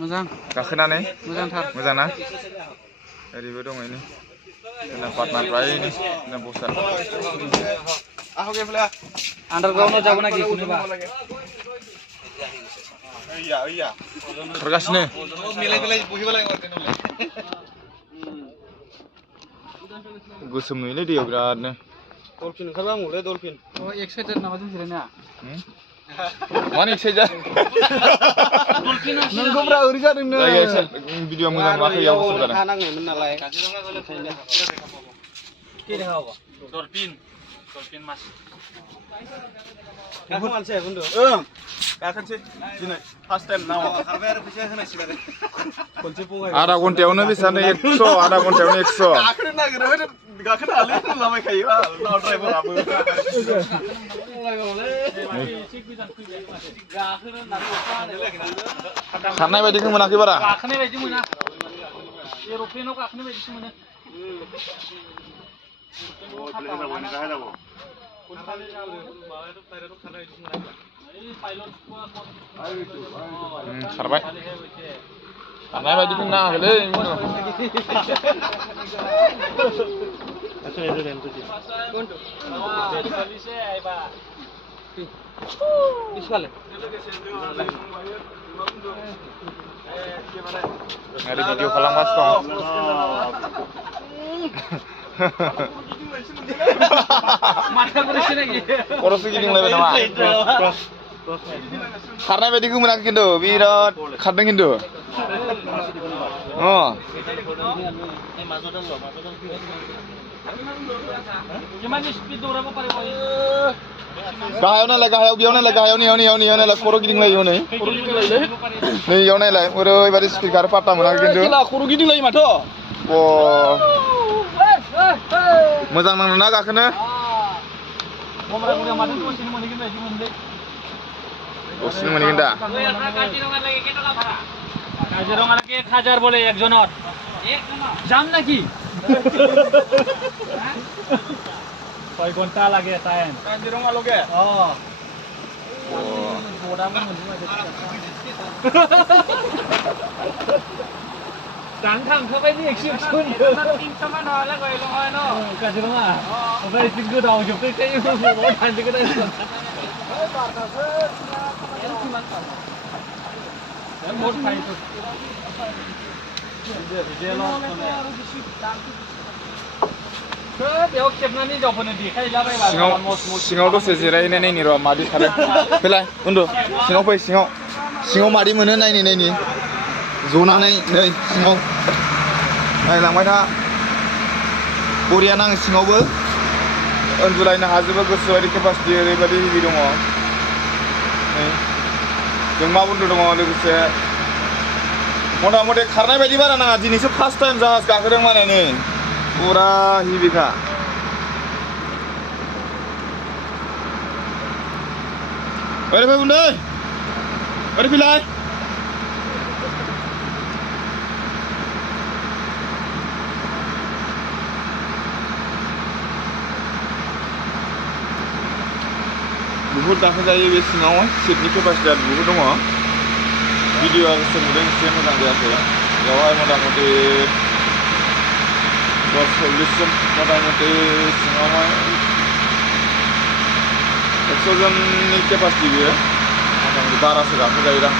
मोजां गाखोनानै मोजांथार मोजां ना ओरैबो दङ ini जोंना पार्टनारफ्रा ini जोंना बसा आन्डारग्राउन्डआव जाबो ना गिखुनोबा खारगासिनो गोसोम नुयोलै दैयाव बिरादनो डलफिन ओंखारबा आंहरदो डलफिन एक्साइटेड नामा जों जिरायनाया मानो एक्साइटेड नोंखौब्रा ओरै जादोंनो भिडिअ मोजां नुवाखै इयाव गोसोम जादों नांनायमोन नालाय डलफिन मास गाखोमानोसै बन्दु गाखोनोसै दिनै फार्स्ट टाइम नाव खारबाय आरो फैसा होनांसिगोन खनसे बुंबाय आधा घन्टायावनो बेसेबां 100 आधा घन्टायावनो 100 गाखोनो नागिरो गाखोनो हालै होनलाबायखायो नाव ड्राइभाराबो खारनाय बायदिखौ मोनाखै बारा गाखोनाय बायदि मोना एर'प्लेनाव गाखोनाय बायदिसो मोनो खारबाय खारनाय बायदिखौ नाङाखैलै ada video खालामगासिनो दं खर'सो गिदिंलायबाय नामा खारनाय बायदिखौ मोनाखै खिन्थु बिराद खारदों खिन्थु गाहायाव नायलाय गाहायाव बेयाव नायलाय गाहायाव नैयाव नायलाय खर' गिदिंलायो नै इयाव नायलाय ओरैबायदि स्पिड खारो पात्ता मोनाखै खिन्थु खर' गिदिंलायो माथो मोजां नांदों ना गाखोनो दसेनो मोनहैगोन दा কাজিৰঙালৈকে 1000 বলে একজনত যাম নাকি 6 ঘন্টা লাগে টাইম কাজিৰঙালৈকে টান थांखाबायनि एक्सक्यूजन 300 मान हले गइलो হয় ন কাজিৰঙা ओमफ्राय एसे गोदाव जोबथैखायो बबाव थांजोगोन सिङाव दसे जिरायनाय नायनि र' मादि खारो फैलाय उन्दु सिङाव फै सिङाव मादि मोनो नायनि जनानै नै सिङाव नायलांबाय था बरिया नाङो सिङावबो उन्दुलायनो हाजोबो गोसोबायदि केपासिटि ओरैबायदि हेभि दङ जों मा बन्दु दङ लोगोसे मथा मथि खारनाय बायदि बारा नाङा दिनैसो फार्स्ट टाइम जाहाज गाखोदों माने नै पुरा हेभिखा ओरै फै बुन्दै ओरै फैलाय बुहुत गाखोजायो बे सिङावहाय सिटनि केपासिटिया बुहुत दङ भिडिअ'आ गोसो नुदों एसे मोजां जायाखै बेवहाय मथा मथि 10-40 जन मथा मथि सिङावहाय 100 जननि केपासिटि बेयो मथा मथि बारासो गाखोजायोदां